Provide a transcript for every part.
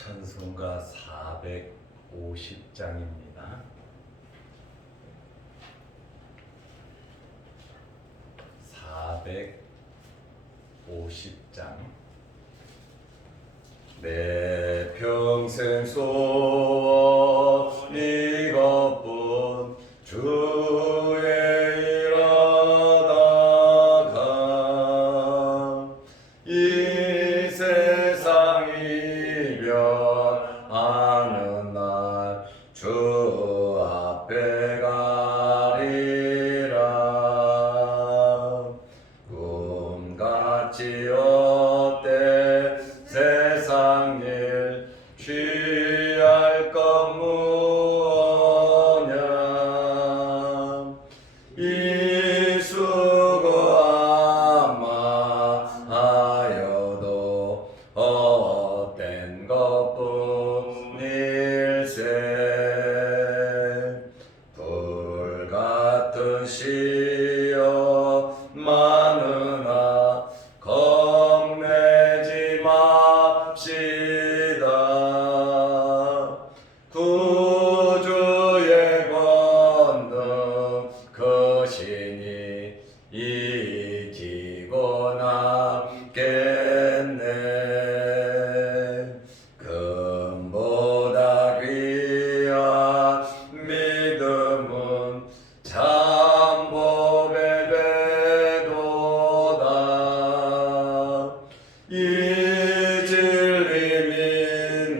찬송가 450장입니다. 450장. 내 평생 소원 이것뿐 주의 일하다가 이 세상 이별하는 날 주 앞에 가리라. 꿈같이 어때 세상 일 취할 것 무엇냐. 이 수고하마하여도 헛된 것뿐일세. 불같은 시여 많으나 겁내지 맙시다. 구주의 권능 크시니 이기고 남겠네. 금보다 귀한 믿음은 참복의 배도다. 이 진리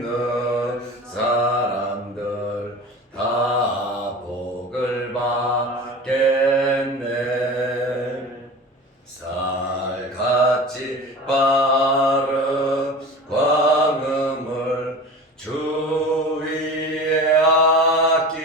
믿는 사람들 다 복을 받겠네. 살같이 빠른 광음을 주 위에 아끼세.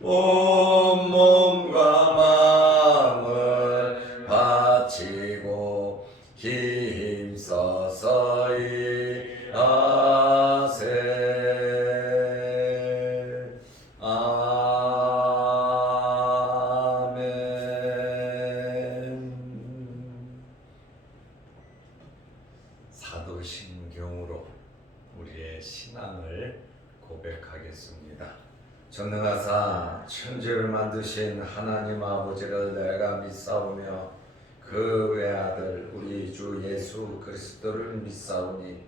온 몸과 마음을 바치고 힘써서 일하세. 아멘. 사도신경으로 우리의 신앙을 고백하겠습니다. 전능하사 천지를 만드신 하나님 아버지를 내가 믿사오며 그 외아들 우리 주 예수 그리스도를 믿사오니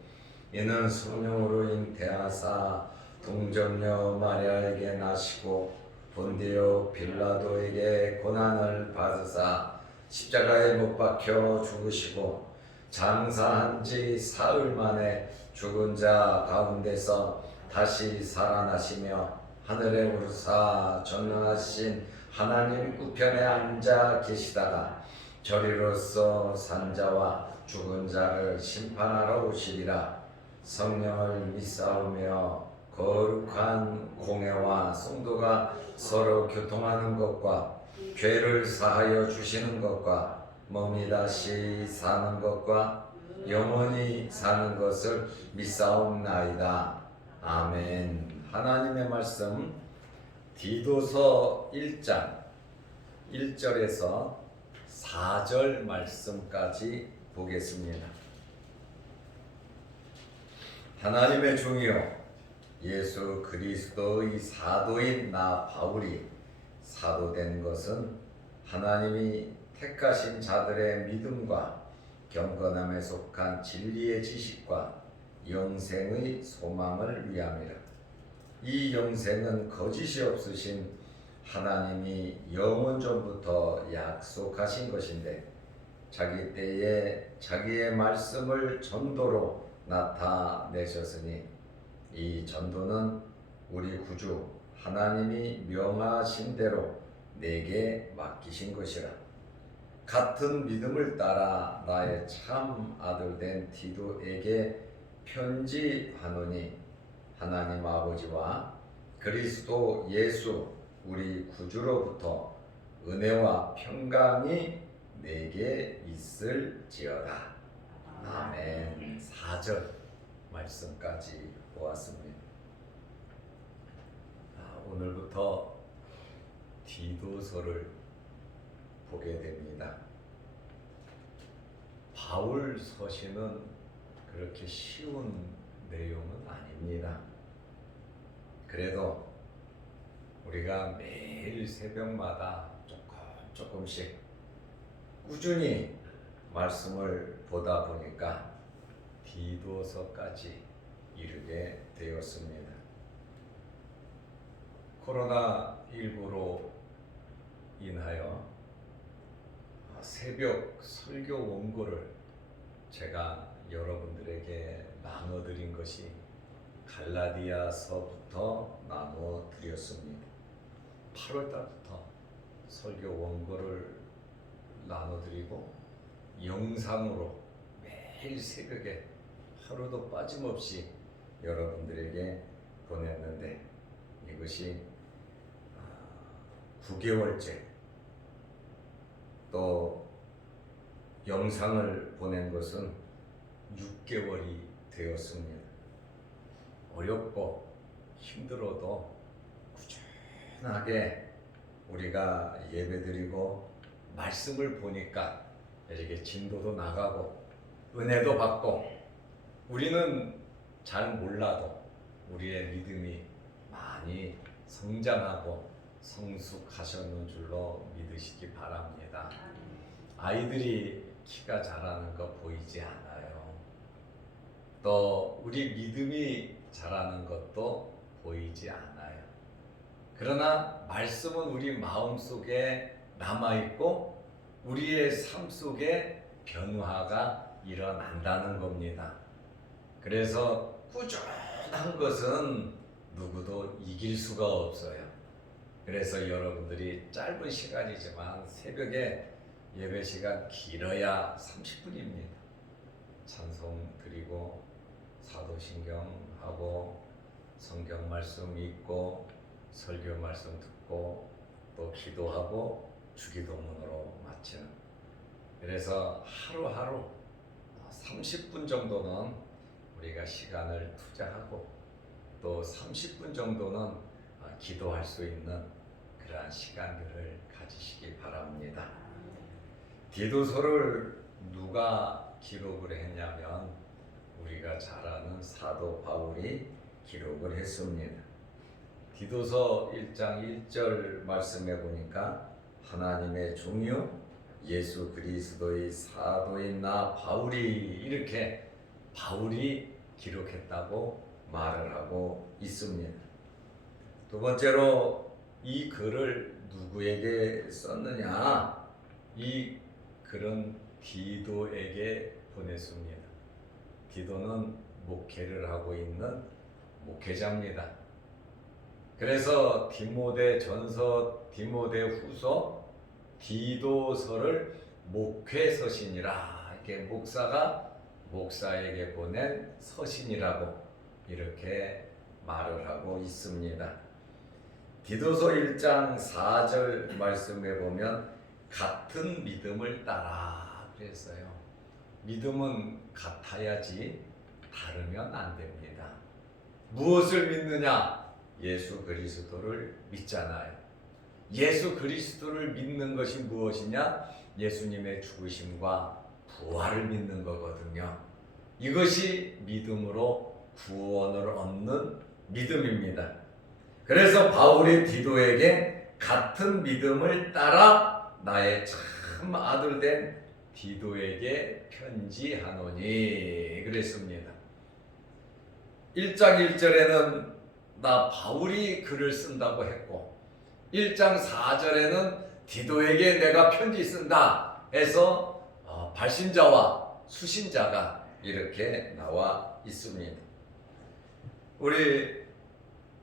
이는 성령으로 잉태하사 동정녀 마리아에게 나시고 본디오 빌라도에게 고난을 받으사 십자가에 못 박혀 죽으시고 장사한 지 사흘 만에 죽은 자 가운데서 다시 살아나시며 하늘에 오르사 전능하신 하나님 우편에 앉아 계시다가 저리로서 산 자와 죽은 자를 심판하러 오시리라. 성령을 믿사오며 거룩한 공회와 성도가 서로 교통하는 것과 죄를 사하여 주시는 것과 몸이 다시 사는 것과 영원히 사는 것을 믿사옵나이다. 아멘. 하나님의 말씀 디도서 1장 1절에서 4절 말씀까지 보겠습니다. 하나님의 종이요 예수 그리스도의 사도인 나 바울이 사도된 것은 하나님이 택하신 자들의 믿음과 경건함에 속한 진리의 지식과 영생의 소망을 위함이라. 이 영생은 거짓이 없으신 하나님이 영원 전부터 약속하신 것인데 자기 때에 자기의 말씀을 전도로 나타내셨으니 이 전도는 우리 구주 하나님이 명하신 대로 내게 맡기신 것이라. 같은 믿음을 따라 나의 참 아들 된 디도에게 편지하노니 하나님 아버지와 그리스도 예수 우리 구주로부터 은혜와 평강이 내게 있을지어다. 아멘. 4절 말씀까지 보았습니다. 오늘부터 디도서를 보게 됩니다. 바울 서신은 그렇게 쉬운 내용은 아닙니다. 그래도 우리가 매일 새벽마다 조금씩 꾸준히 말씀을 보다 보니까 디도서까지 이르게 되었습니다. 코로나19로 인하여 새벽 설교 원고를 제가 여러분들에게 나눠드린 것이 갈라디아서부터 나눠드렸습니다. 8월달부터 설교 원고를 나눠드리고 영상으로 매일 새벽에 하루도 빠짐없이 여러분들에게 보냈는데 이것이 9개월째 또 영상을 보낸 것은 6개월이 되었습니다. 어렵고 힘들어도 꾸준하게 우리가 예배드리고 말씀을 보니까 이렇게 진도도 나가고 은혜도 받고 우리는 잘 몰라도 우리의 믿음이 많이 성장하고 성숙하셨는 줄로 믿으시기 바랍니다. 아이들이 키가 자라는 거 보이지 않아요. 또 우리 믿음이 자라는 것도 보이지 않아요. 그러나 말씀은 우리 마음속에 남아있고 우리의 삶 속에 변화가 일어난다는 겁니다. 그래서 꾸준한 것은 누구도 이길 수가 없어요. 그래서 여러분들이 짧은 시간이지만 새벽에 예배 시간 길어야 30분입니다. 찬송 드리고 사도신경 하고 성경 말씀 읽고 설교 말씀 듣고 또 기도하고 주기도문으로 마치는, 그래서 하루하루 30분 정도는 우리가 시간을 투자하고 또 30분 정도는 기도할 수 있는 그러한 시간들을 가지시기 바랍니다. 디도서를 누가 기록을 했냐면 우리가 잘 아는 사도 바울이 기록을 했습니다. 디도서 1장 1절 말씀해 보니까 하나님의 종이요 예수 그리스도의 사도인 나 바울이, 이렇게 바울이 기록했다고 말을 하고 있습니다. 두 번째로 이 글을 누구에게 썼느냐? 이 글은 디도에게 보냈습니다. 디도는 목회를 하고 있는 목회자입니다. 그래서 디모데전서, 디모데후서, 디도서를 목회서신이라, 이렇게 목사가 목사에게 보낸 서신이라고 이렇게 말을 하고 있습니다. 디도서 1장 4절 말씀에 보면 같은 믿음을 따라 그랬어요. 믿음은 같아야지 다르면 안 됩니다. 무엇을 믿느냐? 예수 그리스도를 믿잖아요. 예수 그리스도를 믿는 것이 무엇이냐? 예수님의 죽으심과 부활을 믿는 거거든요. 이것이 믿음으로 구원을 얻는 믿음입니다. 그래서 바울이 디도에게 같은 믿음을 따라 나의 참 아들 된 디도에게 편지하노니 그랬습니다. 1장 1절에는 나 바울이 글을 쓴다고 했고 1장 4절에는 디도에게 내가 편지 쓴다 해서 발신자와 수신자가 이렇게 나와 있습니다. 우리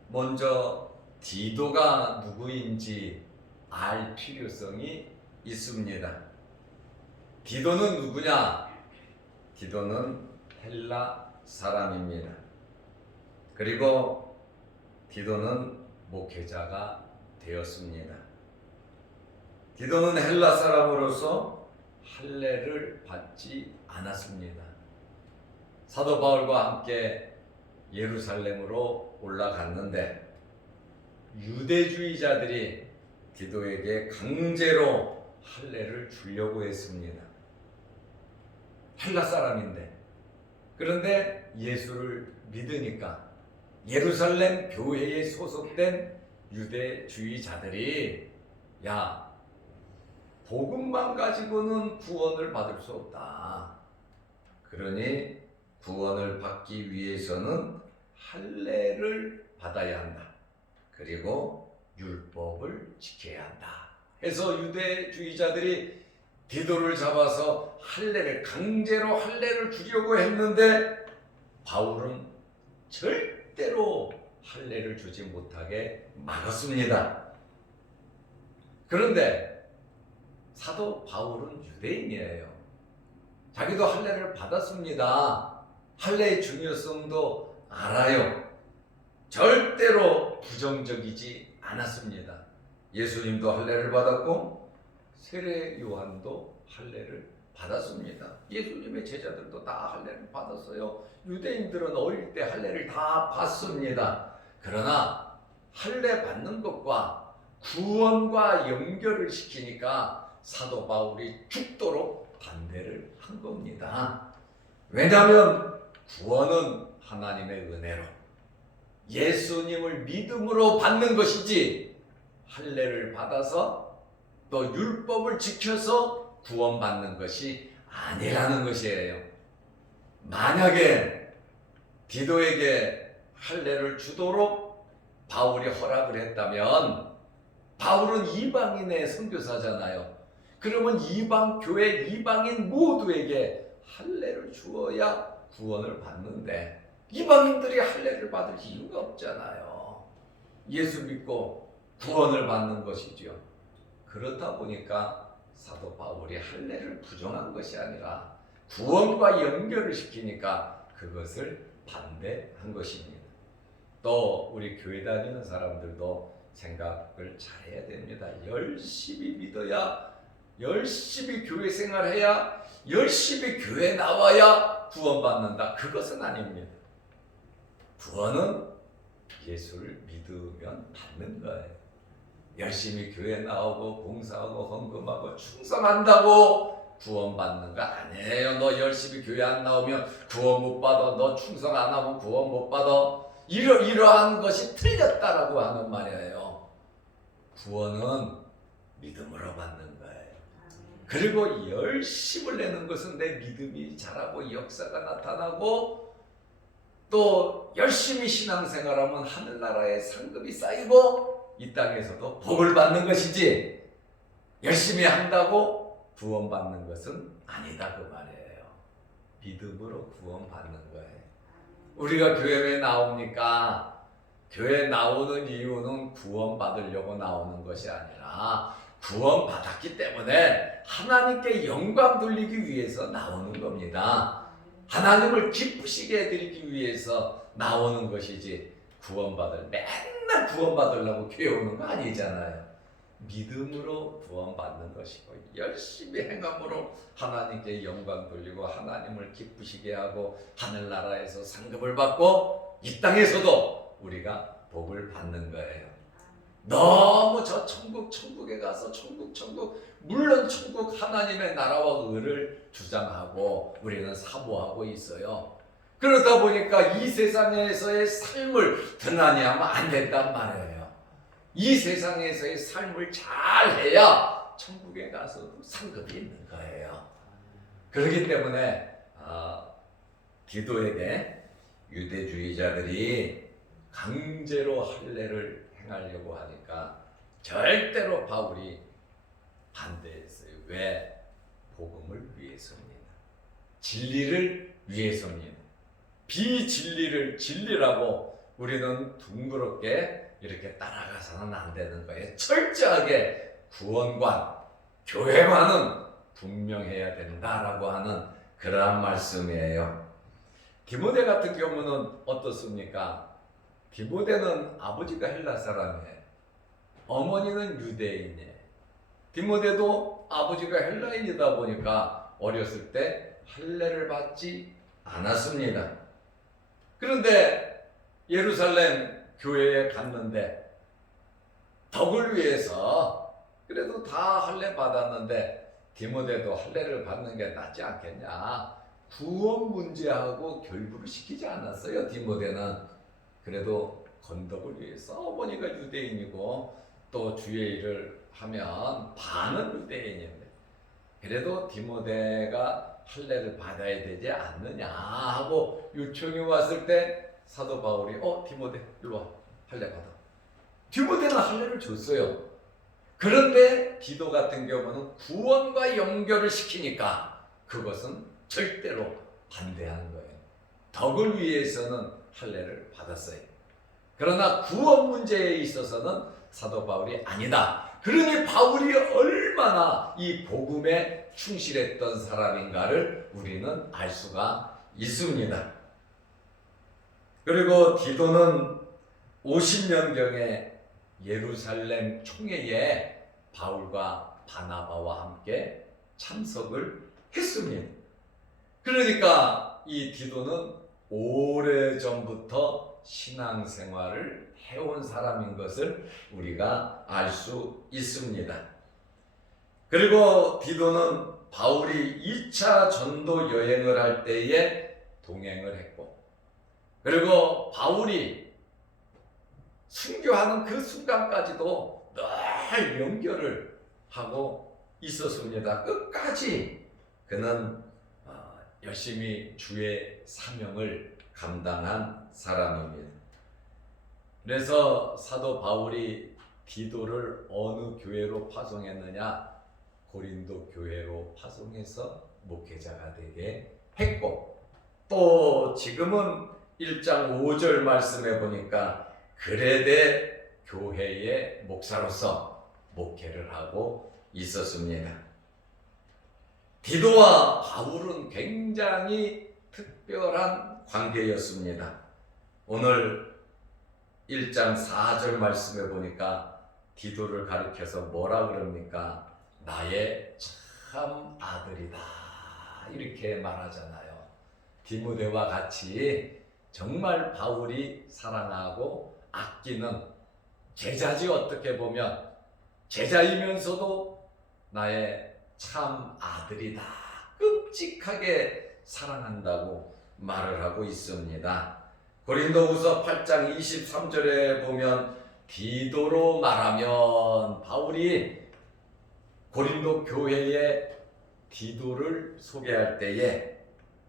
먼저 디도가 누구인지 알 필요성이 있습니다. 디도는 누구냐? 디도는 헬라 사람입니다. 그리고 디도는 목회자가 되었습니다. 디도는 헬라 사람으로서 할례를 받지 않았습니다. 사도 바울과 함께 예루살렘으로 올라갔는데 유대주의자들이 디도에게 강제로 할례를 주려고 했습니다. 헬라 사람인데 그런데 예수를 믿으니까 예루살렘 교회에 소속된 유대주의자들이 야, 복음만 가지고는 구원을 받을 수 없다. 그러니 구원을 받기 위해서는 할례를 받아야 한다. 그리고 율법을 지켜야 한다. 해서 유대주의자들이 디도를 잡아서 강제로 할례를 주려고 했는데 바울은 절대로 할례를 주지 못하게 막았습니다. 그런데 사도 바울은 유대인이에요. 자기도 할례를 받았습니다. 할례의 중요성도 알아요. 절대로 부정적이지 않았습니다. 예수님도 할례를 받았고 세례 요한도 할례를 받았습니다. 예수님의 제자들도 다 할례를 받았어요. 유대인들은 어릴 때 할례를 다 받습니다. 그러나 할례 받는 것과 구원과 연결을 시키니까 사도 바울이 죽도록 반대를 한 겁니다. 왜냐하면 구원은 하나님의 은혜로 예수님을 믿음으로 받는 것이지 할례를 받아서 또 율법을 지켜서 구원받는 것이 아니라는 것이에요. 만약에 디도에게 할례를 주도록 바울이 허락을 했다면 바울은 이방인의 선교사잖아요. 그러면 이방 교회 이방인 모두에게 할례를 주어야 구원을 받는데 이방인들이 할례를 받을 이유가 없잖아요. 예수 믿고 구원을 받는 것이죠. 그렇다 보니까 사도 바울이 할례를 부정한 것이 아니라 구원과 연결을 시키니까 그것을 반대한 것입니다. 또 우리 교회 다니는 사람들도 생각을 잘해야 됩니다. 열심히 믿어야, 열심히 교회 생활해야, 열심히 교회 나와야 구원받는다. 그것은 아닙니다. 구원은 예수를 믿으면 받는 거예요. 열심히 교회 나오고 봉사하고 헌금하고 충성한다고 구원받는 거 아니에요. 너 열심히 교회 안 나오면 구원 못 받아. 너 충성 안 하면 구원 못 받아. 이러한 것이 틀렸다라고 하는 말이에요. 구원은 믿음으로 받는 거예요. 그리고 열심을 내는 것은 내 믿음이 자라고 역사가 나타나고 또 열심히 신앙생활하면 하늘나라의 상급이 쌓이고 이 땅에서도 복을 받는 것이지 열심히 한다고 구원받는 것은 아니다 그 말이에요. 믿음으로 구원받는 거예요. 우리가 교회에 나옵니까? 교회 나오는 이유는 구원받으려고 나오는 것이 아니라 구원받았기 때문에 하나님께 영광 돌리기 위해서 나오는 겁니다. 하나님을 기쁘시게 해드리기 위해서 나오는 것이지 맨날 구원받으려고 교회 오는 거 아니잖아요. 믿음으로 구원받는 것이고 열심히 행함으로 하나님께 영광 돌리고 하나님을 기쁘시게 하고 하늘나라에서 상급을 받고 이 땅에서도 우리가 복을 받는 거예요. 너무 저 천국에 가서 천국 물론 천국 하나님의 나라와 의를 주장하고 우리는 사모하고 있어요. 그러다 보니까 이 세상에서의 삶을 등한히 하면 안 된단 말이에요. 이 세상에서의 삶을 잘 해야 천국에 가서도 상급이 있는 거예요. 그렇기 때문에 디도에게 유대주의자들이 강제로 할례를 행하려고 하니까 절대로 바울이 반대했어요. 왜? 복음을 위해서입니다. 진리를 위해서입니다. 비진리를 진리라고 우리는 둥그렇게 이렇게 따라가서는 안 되는 거예요. 철저하게 구원관, 교회관은 분명해야 된다라고 하는 그러한 말씀이에요. 디모데 같은 경우는 어떻습니까? 디모데는 아버지가 헬라 사람이에요. 어머니는 유대인이에요. 디모데도 아버지가 헬라인이다 보니까 어렸을 때 할례를 받지 않았습니다. 그런데 예루살렘 교회에 갔는데 덕을 위해서 그래도 다 할례 받았는데 디모데도 할례를 받는 게 낫지 않겠냐. 구원 문제하고 결부를 시키지 않았어요. 디모데는. 그래도 건덕을 위해서 어머니가 유대인이고 또 주의 일을 하면 반은 유대인인데 그래도 디모데가 할례를 받아야 되지 않느냐 하고 요청이 왔을 때 사도 바울이 디모데 일로 와, 할례 받아. 디모데는 할례를 줬어요. 그런데 디도 같은 경우는 구원과 연결을 시키니까 그것은 절대로 반대하는 거예요. 덕을 위해서는 할례를 받았어요. 그러나 구원 문제에 있어서는 사도 바울이 아니다. 그러니 바울이 얼마나 이 복음에 충실했던 사람인가를 우리는 알 수가 있습니다. 그리고 디도는 50년경에 예루살렘 총회에 바울과 바나바와 함께 참석을 했습니다. 그러니까 이 디도는 오래전부터 신앙생활을 해온 사람인 것을 우리가 알 수 있습니다. 그리고 디도는 바울이 2차 전도 여행을 할 때에 동행을 했고, 그리고 바울이 순교하는 그 순간까지도 늘 연결을 하고 있었습니다. 끝까지 그는 열심히 주의 사명을 감당한 사람입니다. 그래서 사도 바울이 디도를 어느 교회로 파송했느냐? 고린도 교회로 파송해서 목회자가 되게 했고, 또 지금은 1장 5절 말씀해 보니까 그레데 교회의 목사로서 목회를 하고 있었습니다. 디도와 바울은 굉장히 특별한 관계였습니다. 오늘 1장 4절 말씀해 보니까 디도를 가리켜서 뭐라 그럽니까? 나의 참 아들이다 이렇게 말하잖아요. 디모데와 같이 정말 바울이 사랑하고 아끼는 제자지. 어떻게 보면 제자이면서도 나의 참 아들이다, 끔찍하게 사랑한다고 말을 하고 있습니다. 고린도후서 8장 23절에 보면 디도로 말하면, 바울이 고린도 교회에 디도를 소개할 때에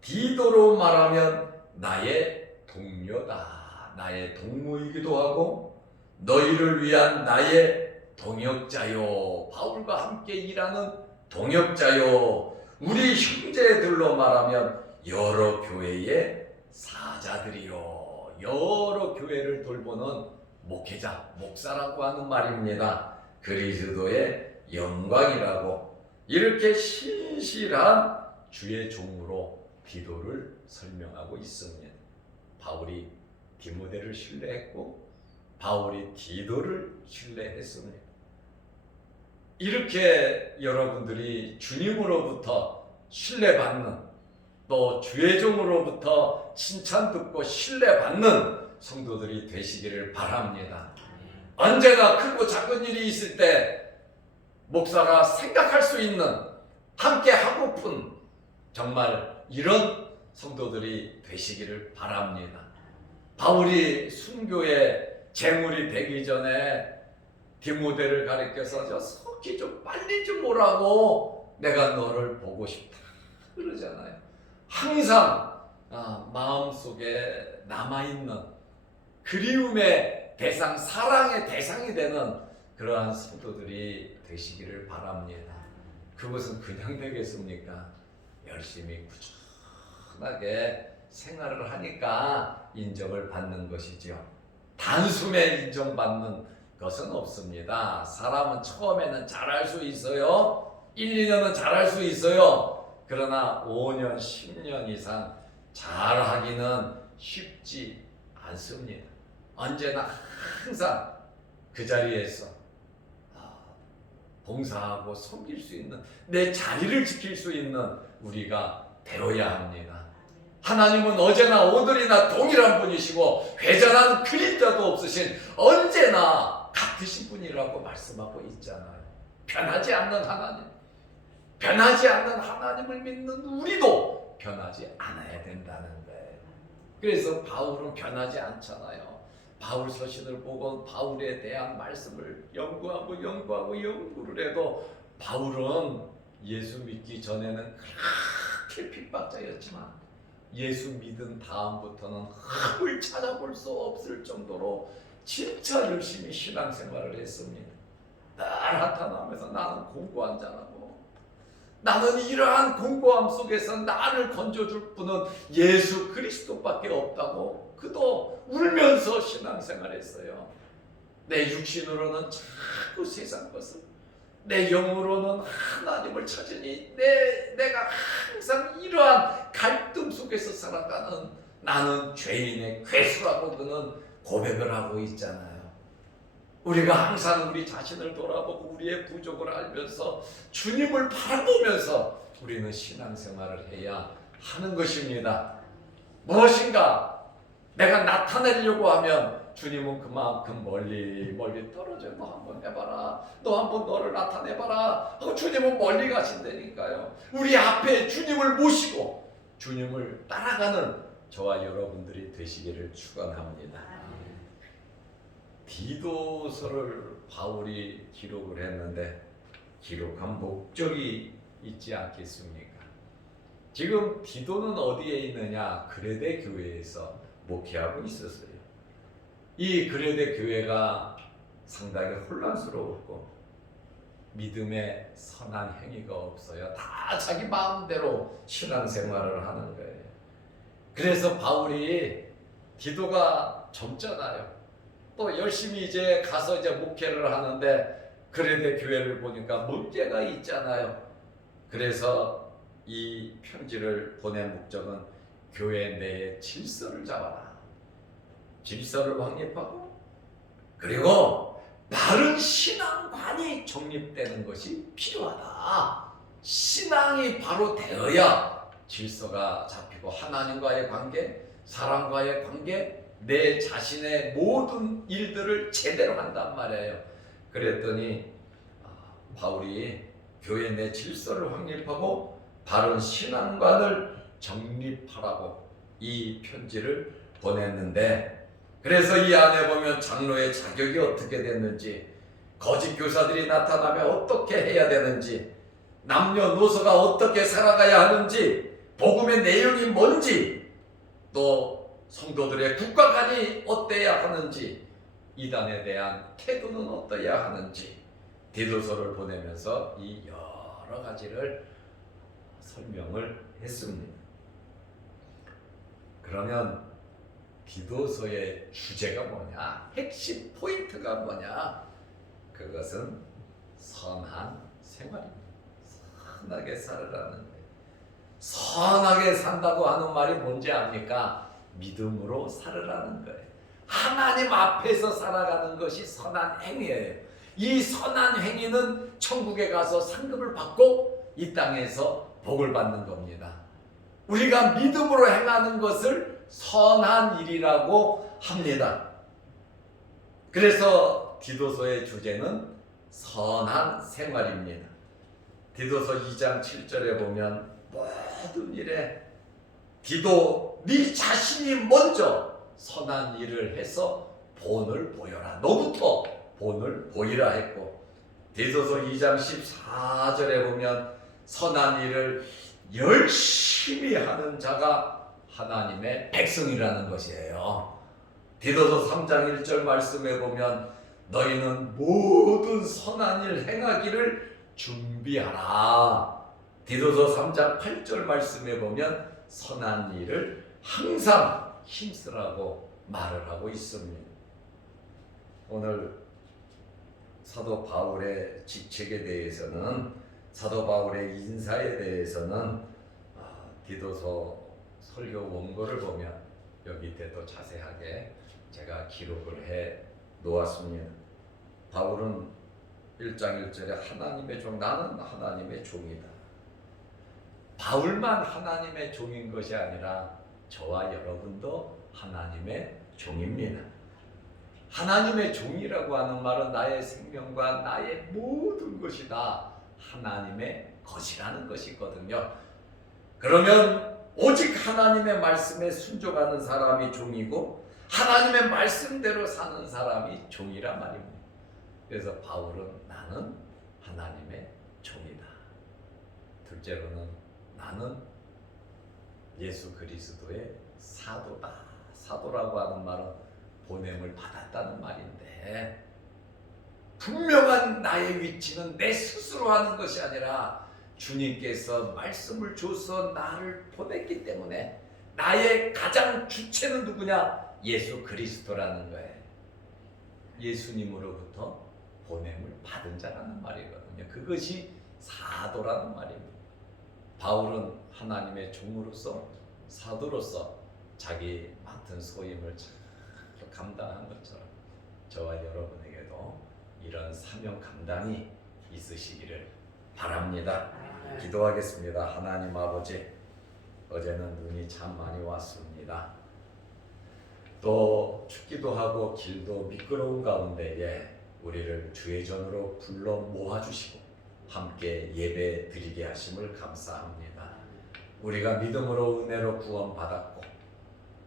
디도로 말하면 나의 동료다, 나의 동무이기도 하고 너희를 위한 나의 동역자요, 바울과 함께 일하는 동역자요, 우리 형제들로 말하면 여러 교회의 사자들이요, 여러 교회를 돌보는 목회자, 목사라고 하는 말입니다. 그리스도의 영광이라고 이렇게 신실한 주의 종으로 디도를 설명하고 있습니다. 바울이 디모데를 신뢰했고 바울이 디도를 신뢰했습니다. 이렇게 여러분들이 주님으로부터 신뢰받는, 또 주의 종으로부터 칭찬 듣고 신뢰받는 성도들이 되시기를 바랍니다. 언제나 크고 작은 일이 있을 때 목사가 생각할 수 있는, 함께 하고픈 정말 이런 성도들이 되시기를 바랍니다. 바울이 순교의 제물이 되기 전에 디모데를 가리켜서 저 속히 좀 빨리 좀 오라고, 내가 너를 보고 싶다 그러잖아요. 항상 마음속에 남아있는 그리움의 대상, 사랑의 대상이 되는 그러한 성도들이 되시기를 바랍니다. 그것은 그냥 되겠습니까? 열심히 꾸준하게 생활을 하니까 인정을 받는 것이죠. 단숨에 인정받는 것은 없습니다. 사람은 처음에는 잘할 수 있어요. 1, 2년은 잘할 수 있어요. 그러나 5년, 10년 이상 잘하기는 쉽지 않습니다. 언제나 항상 그 자리에서 봉사하고 섬길 수 있는, 내 자리를 지킬 수 있는 우리가 되어야 합니다. 하나님은 어제나 오늘이나 동일한 분이시고 회전한 그림자도 없으신 언제나 같으신 분이라고 말씀하고 있잖아요. 변하지 않는 하나님, 변하지 않는 하나님을 믿는 우리도 변하지 않아야 된다는 거예요. 그래서 바울은 변하지 않잖아요. 바울 서신을 보고 바울에 대한 말씀을 연구를 해도 바울은 예수 믿기 전에는 그렇게 핍박자였지만 예수 믿은 다음부터는 흠을 찾아볼 수 없을 정도로 진짜 열심히 신앙생활을 했습니다. 늘 나타나면서 나는 공고한 자라고, 나는 이러한 공고함 속에서 나를 건져줄 분은 예수 그리스도밖에 없다고 그도 울면서 신앙생활했어요. 내 육신으로는 자꾸 세상 것을, 내 영으로는 하나님을 찾으니 내가 항상 이러한 갈등 속에서 살아가는 나는 죄인의 괴수라고 그는 고백을 하고 있잖아요. 우리가 항상 우리 자신을 돌아보고 우리의 부족을 알면서 주님을 바라보면서 우리는 신앙생활을 해야 하는 것입니다. 무엇인가 내가 나타내려고 하면 주님은 그만큼 멀리 떨어져. 너 한번 해봐라, 너 한번 너를 나타내봐라 하고 주님은 멀리 가신다니까요. 우리 앞에 주님을 모시고 주님을 따라가는 저와 여러분들이 되시기를 축원합니다. 디도서를 바울이 기록을 했는데 기록한 목적이 있지 않겠습니까? 지금 디도는 어디에 있느냐? 그레데 교회에서 목회하고 있었어요. 이 그레데 교회가 상당히 혼란스러웠고 믿음의 선한 행위가 없어요. 다 자기 마음대로 신앙생활을 하는 거예요. 그래서 바울이 디도가 젊잖아요. 또 열심히 이제 가서 이제 목회를 하는데 그레데 교회를 보니까 문제가 있잖아요. 그래서 이 편지를 보낸 목적은 교회 내에 질서를 잡아라, 질서를 확립하고 그리고 바른 신앙관이 정립되는 것이 필요하다. 신앙이 바로 되어야 질서가 잡히고 하나님과의 관계, 사람과의 관계, 내 자신의 모든 일들을 제대로 한단 말이에요. 그랬더니 바울이 교회 내 질서를 확립하고 바른 신앙관을 정립하라고 이 편지를 보냈는데, 그래서 이 안에 보면 장로의 자격이 어떻게 됐는지, 거짓 교사들이 나타나면 어떻게 해야 되는지, 남녀노소가 어떻게 살아가야 하는지, 복음의 내용이 뭔지, 또 성도들의 국가관이 어때야 하는지, 이단에 대한 태도는 어떠해야 하는지 디도서를 보내면서 이 여러 가지를 설명을 했습니다. 그러면 디도서의 주제가 뭐냐? 핵심 포인트가 뭐냐? 그것은 선한 생활입니다. 선하게 살으라는 거예요. 선하게 산다고 하는 말이 뭔지 압니까? 믿음으로 살으라는 거예요. 하나님 앞에서 살아가는 것이 선한 행위예요. 이 선한 행위는 천국에 가서 상급을 받고 이 땅에서 복을 받는 겁니다. 우리가 믿음으로 행하는 것을 선한 일이라고 합니다. 그래서 디도서의 주제는 선한 생활입니다. 디도서 2장 7절에 보면 모든 일에 디도 네 자신이 먼저 선한 일을 해서 본을 보여라. 너부터 본을 보이라 했고, 디도서 2장 14절에 보면 선한 일을 열심히 하는 자가 하나님의 백성이라는 것이에요. 디도서 3장 1절 말씀에 보면 너희는 모든 선한 일 행하기를 준비하라. 디도서 3장 8절 말씀에 보면 선한 일을 항상 힘쓰라고 말을 하고 있습니다. 오늘 사도 바울의 직책에 대해서는, 사도 바울의 인사에 대해서는 디도서 설교 원고를 보면 여기 밑에 또 자세하게 제가 기록을 해 놓았습니다. 바울은 1장 1절에 하나님의 종, 나는 하나님의 종이다. 바울만 하나님의 종인 것이 아니라 저와 여러분도 하나님의 종입니다. 하나님의 종이라고 하는 말은 나의 생명과 나의 모든 것이 다 하나님의 것이라는 것이거든요. 그러면 오직 하나님의 말씀에 순종하는 사람이 종이고 하나님의 말씀대로 사는 사람이 종이라 말입니다. 그래서 바울은 나는 하나님의 종이다. 둘째로는 나는 예수 그리스도의 사도다. 사도라고 하는 말은 보냄을 받았다는 말인데, 분명한 나의 위치는 내 스스로 하는 것이 아니라 주님께서 말씀을 줘서 나를 보냈기 때문에 나의 가장 주체는 누구냐? 예수 그리스도라는 거예요. 예수님으로부터 보냄을 받은 자라는 말이거든요. 그것이 사도라는 말입니다. 바울은 하나님의 종으로서, 사도로서 자기 맡은 소임을 잘 감당한 것처럼 저와 여러분에게도 이런 사명 감당이 있으시기를 바랍니다. 기도하겠습니다. 하나님 아버지, 어제는 눈이 참 많이 왔습니다. 또 춥기도 하고 길도 미끄러운 가운데에 우리를 주의 전으로 불러 모아주시고 함께 예배 드리게 하심을 감사합니다. 우리가 믿음으로 은혜로 구원받았고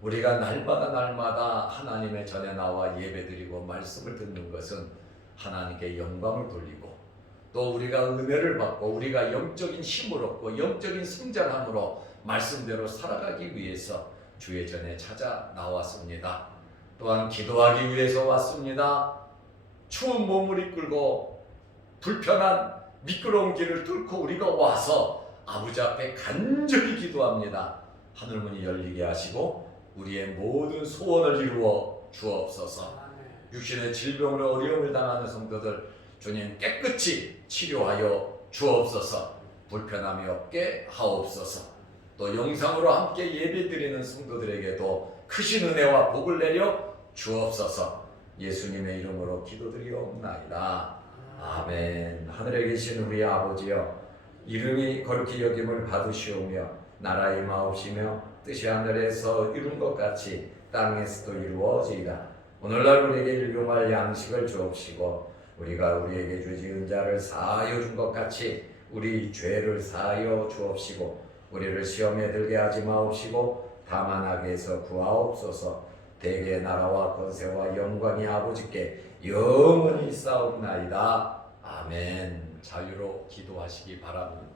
우리가 날마다 하나님의 전에 나와 예배 드리고 말씀을 듣는 것은 하나님께 영광을 돌리고 또 우리가 은혜를 받고 우리가 영적인 힘을 얻고 영적인 성장함으로 말씀대로 살아가기 위해서 주의 전에 찾아 나왔습니다. 또한 기도하기 위해서 왔습니다. 추운 몸을 이끌고 불편한 미끄러운 길을 뚫고 우리가 와서 아버지 앞에 간절히 기도합니다. 하늘문이 열리게 하시고 우리의 모든 소원을 이루어 주옵소서. 육신의 질병으로 어려움을 당하는 성도들 주님 깨끗이 치료하여 주옵소서. 불편함이 없게 하옵소서. 또 영상으로 함께 예배드리는 성도들에게도 크신 은혜와 복을 내려 주옵소서. 예수님의 이름으로 기도드리옵나이다. 아멘. 하늘에 계신 우리 아버지여, 이름이 거룩히 여김을 받으시오며 나라의 마옵시며 뜻이 하늘에서 이룬 것 같이 땅에서도 이루어지이다. 오늘날 우리에게 일용할 양식을 주옵시고 우리가 우리에게 주지은 자를 사하여 준 것 같이 우리 죄를 사하여 주옵시고 우리를 시험에 들게 하지 마옵시고 다만 악에서 구하옵소서. 대개 나라와 권세와 영광이 아버지께 영원히 있사옵나이다. 아멘. 자유로 기도하시기 바랍니다.